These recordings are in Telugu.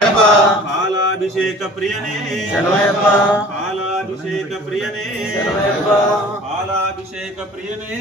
పాలాభిషేక ప్రియనే పాలాభిషేక ప్రియనే పాలాభిషేక ప్రియనే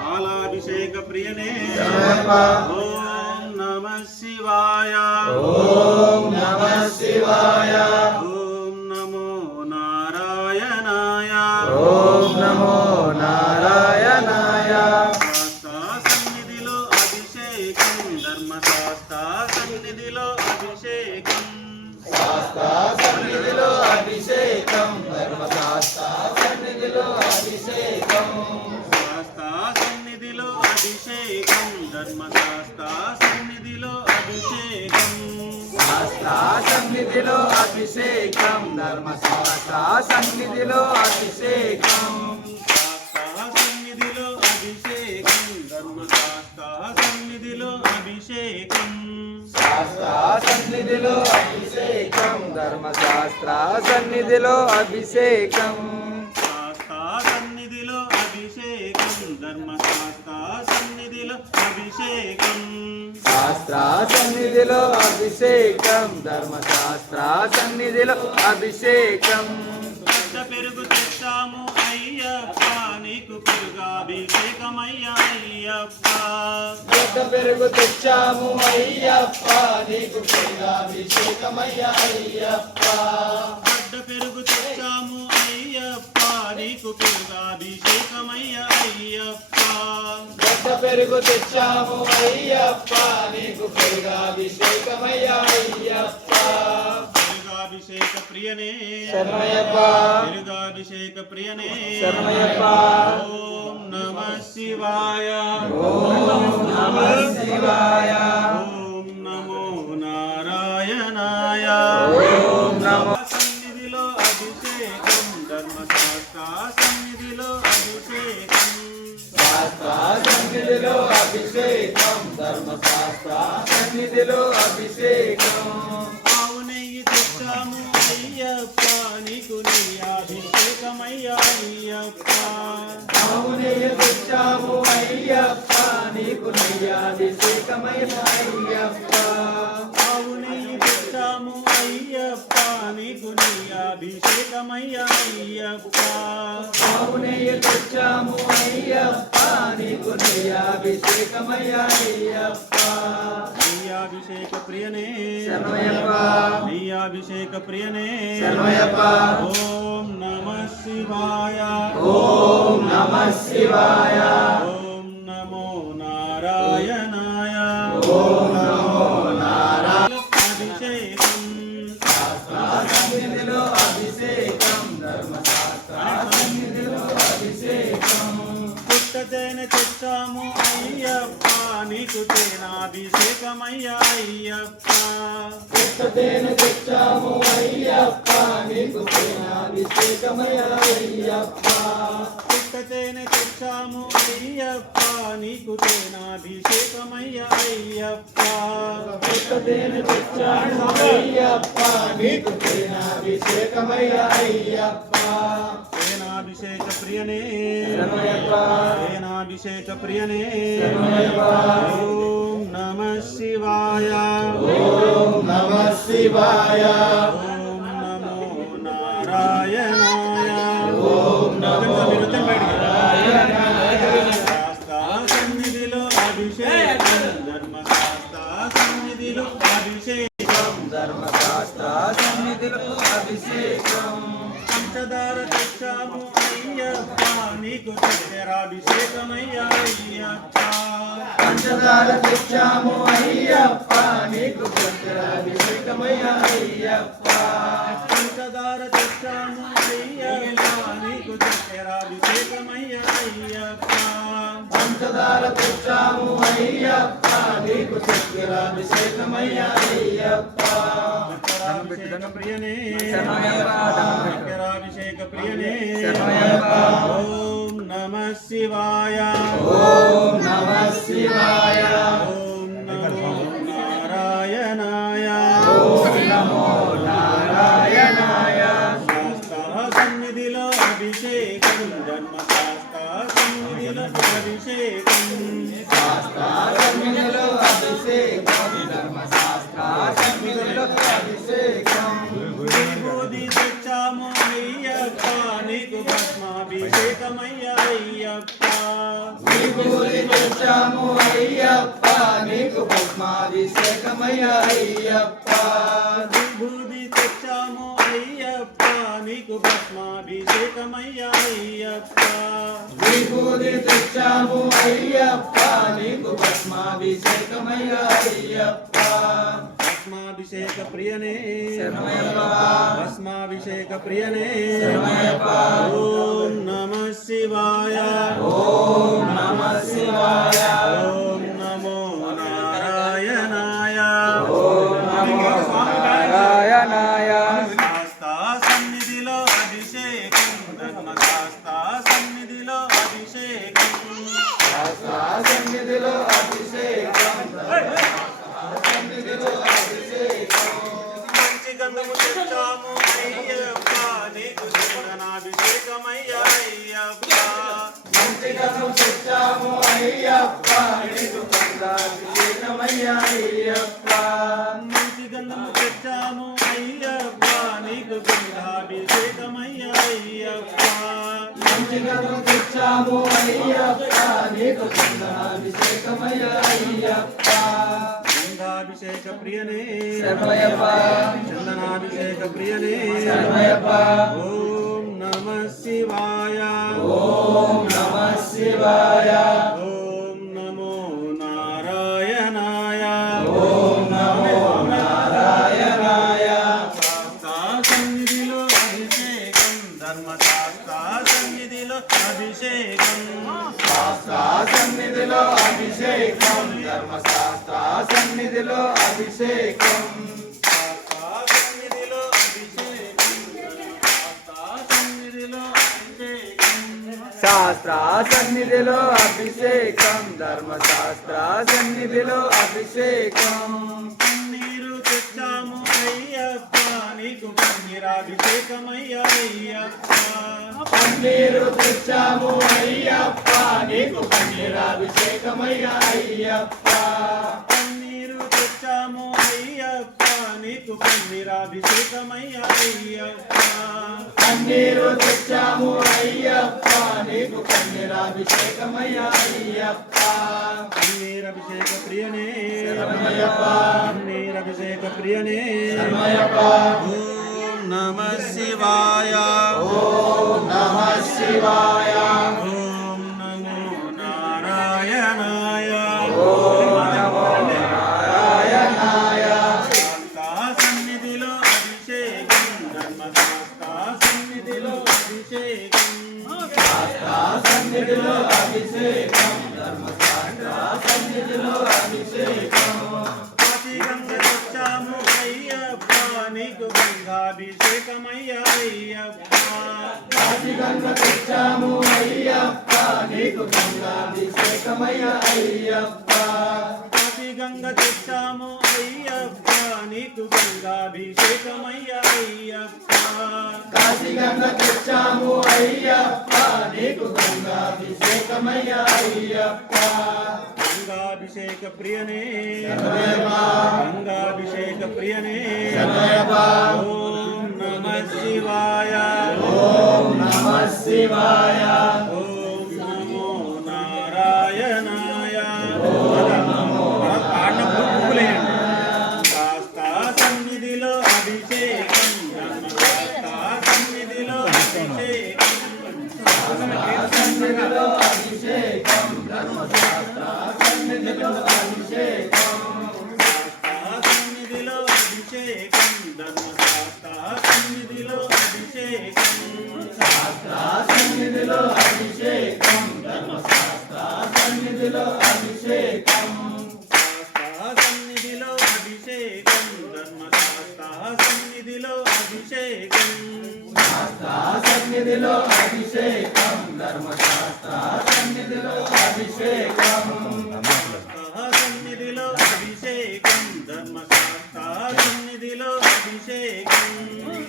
పాలాభిషేక ప్రియనే ఓం నమః శివాయ ఓం నమః శివాయ ఓం నమో నారాయణాయ ఓం నమో నారాయణాయ సన్నిధిలో అభిషేకం ధర్మశాస్త్ర సన్నిధిలో అభిషేకం శాస్త్ర సన్నిధిలో అభిషేకం ధర్మశాస్త్ర సన్నిధిలో అభిషేకం శాస్త్ర సన్నిధిలో అభిషేకం ధర్మశాస్త్ర సన్నిధిలో అభిషేకం శాస్త్ర సన్నిధిలో అభిషేకం ధర్మశాస్త్ర సన్నిధిలో అభిషేకం శాస్త్ర సన్నిధిలో అభిషేకం ధర్మశాస్త్ర సన్నిధిలో అభిషేకం శాస్త్ర సన్నిధిలో అభిషేకం ధర్మశాస్త్ర సన్నిధిలో అభిషేకం శాస్త్ర సన్నిధిలో అభిషేకం ధర్మశాస్త్ర సన్నిధిలో అభిషేకం శాస్త్ర సన్నిధిలో అభిషేకం ధర్మశాస్త్ర సన్నిధిలో అభిషేకం పెద్ద పెరుగు తెచ్చాము అయ్యప్ప నీకు పెరుగాభిషేకమయ్యా అయ్యప్ప పెద్ద పెరుగు తెచ్చాము అయ్యప్ప నీకు పెరుగాభిషేకమయ్యా అయ్యప్ప పెద్ద పెరుగు తెచ్చాము అయ్యప్ప నీకు పెరుగాభిషేకమయ్యా అయ్యప్ప పెద్ద పెరుగు తెచ్చాము అయ్యప్ప నీకు పెరుగాభిషేకమయ్యా అయ్యప్ప పెరుగాభిషేక ప్రియనే శరణయ్యప్ప పెరుగాభిషేక ప్రియనే శరణయ్యప్ప ఓం నమః శివాయ ఓం నమః శివాయ ఓం నమో నారాయణాయ ఓం నమో సన్నిధిలో అభిషేకం ధర్మశాస్త్ర సన్నిధిలో అభిషేకం శాస్త్ర సన్నిధిలో అభిషేకం ధర్మశాస్త్ర సన్నిధిలో అభిషేకం ఆవు నెయ్యి తెచ్చాము అయ్యప్ప నీకు నెయ్యాభిషేకమయ్యా అయ్యప్ప అవునయ్య తెచ్చాము అయ్యప్ప నీకు నయ్యాభిషేకమయ్యా అయ్యప్ప ఆవు నెయ్యి తెచ్చాము అయ్యప్ప నీకు నెయ్యాభిషేకమయ్యా అయ్యప్ప అవునయ్య తెచ్చాము అయ్యప్ప నీకు నయ్యాభిషేకమయ్యా అయ్యప్ప నెయ్యాభిషేక ప్రియనే శరణయ్యప్ప నెయ్యాభిషేక ప్రియనే శరణయ్యప్ప ఓం నమః శివాయ ఓం నమః శివాయ ఓం నమో నారాయణాయ ఓం నమో నారాయణ అభిషేకం సన్నిధిలో అభిషేకం ధర్మశాస్త్ర సన్నిధిలో అభిషేకం పుట్టతేనె తెచ్చాము అయ్యప్ప నీకు తేనాభిషేకమయ్యా అయ్యప్ప పుట్టతేనె తెచ్చాము అయ్యప్ప నీకు తేనాభిషేకమయ్యా అయ్యప్ప పుట్టతేనె తెచ్చాము అయ్యప్ప నీకు తేనాభిషేకమయ్యా అయ్యప్ప పుట్టతేనె తెచ్చాము అయ్యప్ప నీకు తేనాభిషేకమయ్యా అయ్యప్ప తేనాభిషేక ప్రియనే శరణయ్యప్ప తేనాభిషేక ప్రియనే శరణయ్యప్ప ఓం నమః శివాయ ఓం నమః శివాయ ఓం నమో నారాయణాయ ఓం నమో శాస్త్ర సన్నిధిలో అభిషేకం ధర్మశాస్త్ర సన్నిధిలో అభిషేకం ధర్మశాస్త్ర సన్నిధిలో అభిషేకం పంచదార తెచ్చాము అయ్యప్ప నీకు చక్కెరాభిషేకమయ్యా అయ్యప్ప పంచదార తెచ్చాము అయ్యప్ప నీకు చక్కెరాభిషేకమయ్యా అయ్యప్ప పంచదార తెచ్చాము అయ్యప్ప నీకు చక్కెరాభిషేకమయ్యా అయ్యప్ప పంచదార తెచ్చాము అయ్యప్ప నీకు చక్కెరాభిషేకమయ్యా అయ్యప్ప చక్కెరాభిషేక ప్రియనే శరణయ్యప్ప చక్కెరాభిషేక ప్రియనే శరణయ్యప్ప ఓం నమః శివాయ ఓం నమః శివాయ ఓం నమో నారాయణాయ ఓం నమో నారాయణాయ శాస్త్ర సన్నిధిలో అభిషేకం ధర్మశాస్త్ర సన్నిధిలో అభిషేకం శాస్త్ర సన్నిధిలో అభిషేకం ధర్మశాస్త్ర సన్నిధిలో అభిషేకమయ్యా అయ్యప్ప విభూది తెచ్చాము అయ్యప్ప నీకు భస్మాభిషేకమయ్యా అయ్యప్ప విభూది తెచ్చాము అయ్యప్ప నీకు భస్మాభిషేకమయ్యా అయ్యప్ప భస్మాభిషేక ప్రియనే శరణమయ్యప్ప భస్మాభిషేక ప్రియనే శరణమయ్యప్ప ఓం నమః శివాయ ఓం నమః శివాయ ఓం నమో నారాయణాయ ఓం నమో నారాయణాయ శాస్తా సన్నిధిలో అభిషేకం ధర్మశాస్త్ర సన్నిధిలో అభిషేకం శాస్త్ర సన్నిధిలో అభిషేకం సన్నిధిలో అభిషేకం మంచి గంధము తెచ్చాము అయ్యప్ప నీకు చందనాభిషేకమయ్యా అయ్యప్ప మంచిగను తెచ్చాము అయ్యప్ప నీకు చందాభిషేకమయ్యా అయ్యప్ప మంచి గంధము తెచ్చాము అయ్యప్ప నీకు గంధాభిషేకమయ్యా అయ్యప్ప మంచిగను తెచ్చాము అయ్యప్ప నీకు చందాభిషేకమయ్యా అయ్యప్ప గంధాభిషేక ప్రియనే శరణమయ్యప్ప చందనాభిషేక ప్రియనే శరణమయ్యప్ప ఓం నమః శివాయ ఓం నమః శివాయ ఓం నమో నారాయణాయ ఓం నమో నారాయణాయ శాస్త్ర సన్నిధిలో అభిషేకం ధర్మశాస్త్ర సన్నిధిలో అభిషేకం శాస్త్ర సన్నిధిలో అభిషేకం ధర్మశాస్త్ర సన్నిధిలో అభిషేకం శాస్త్ర సన్నిధిలో అభిషేకం ధర్మశాస్త్ర సన్నిధిలో అభిషేకం నీరు తెచ్చాము అయ్యప్ప నీకు పన్నీరాభిషేకమయ్యా అయ్యప్ప పన్నీరు తెచ్చాము అయ్యప్ప నీకు పన్నీరాభిషేకమయ్యా అయ్యప్ప పన్నీరు తెచ్చాము అయ్యప్ప నీకు పన్నీరాభిషేకమయ్యా అయ్యప్ప పన్నీరు తెచ్చాము అయ్యప్ప నీకు పన్నీరాభిషేకమయ్యా అయ్యప్ప పన్నీరభిషేక ప్రియనే శరణమయ్యప్ప పన్నీరభిషేక ప్రియనే శరణమయ్యప్ప ఓం నమః శివాయ ఓం నమః శివాయ ఓం నమో నారాయణాయ ఓం నమో నారాయణాయ శాస్త్ర సన్నిధిలో అభిషేకం ధర్మశాస్త్ర సన్నిధిలో అభిషేకం శాస్త్ర సన్నిధిలో అభిషేకం ధర్మశాస్త్ర సన్నిధిలో అభిషేకం కాశీ గంగ తెచ్చాము అయ్యప్ప నీకు గంగాభిషేకమయ్యా అయ్యప్ప కాశీగంగ తెచ్చాము అయ్యప్ప నీకు గంగాభిషేకమయ్యా అయ్యప్ప కాశీ గంగ తెచ్చాము అయ్యప్ప నీకు గంగాభిషేకమయ్యా అయ్యప్ప కాశీగంగ తెచ్చాము అయ్యప్ప నీకు గంగాభిషేకమయ్యా అయ్యప్ప గంగాభిషేక ప్రియనే శరణమయ్యప్ప గంగాభిషేక ప్రియనే శరణమయ్యప్ప ఓం నమః శివాయ ఓం నమః శివాయ ఓం నమో నారాయణాయ శాస్త్ర సన్నిధిలో అభిషేకం ధర్మశాస్త్ర సన్నిధిలో అభిషేకం సన్నిధిలో అభిషేకం ధర్మశాస్త్ర సన్నిధిలో అభిషేకం సన్నిధిలో అభిషేకం ధర్మశాస్త్ర సన్నిధిలో అభిషేకం శాస్త్ర సన్నిధిలో అభిషేకం ధర్మశాస్త్ర సన్నిధిలో అభిషేకం సన్నిధిలో అభిషేకం ధర్మశాస్త్ర సన్నిధిలో అభిషేకం శాస్త్ర సన్నిధిలో అభిషేకం ధర్మశాస్త్ర సన్నిధిలో అభిషేకం సన్నిధిలో అభిషేకం ధర్మశాస్త్ర సన్నిధిలో అభిషేకం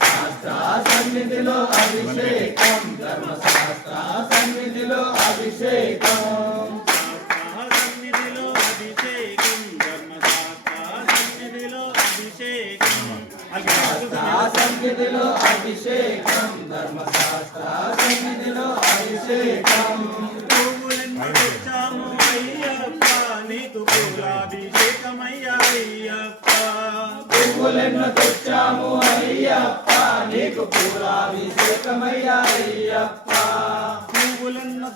శాస్త్ర సన్నిధిలో అభిషేకం ధర్మశాస్త్ర సన్నిధిలో అభిషేకం సన్నిధిలో అభిషేకం ధర్మశాస్త్ర సన్నిధిలో అభిషేకం సన్నిధిలో అభిషేకం ధర్మశాస్త్ర సన్నిధిలో అభిషేకం పువ్వులెన్ని తెచ్చాము అయ్యప్ప నీకు పూలాభిషేకమయ్యా అయ్యప్ప పువ్వులెన్నో తెచ్చాము అయ్యప్ప నీకు పూలాభిషేకమయ్యా అయ్యప్ప పువ్వులెన్నో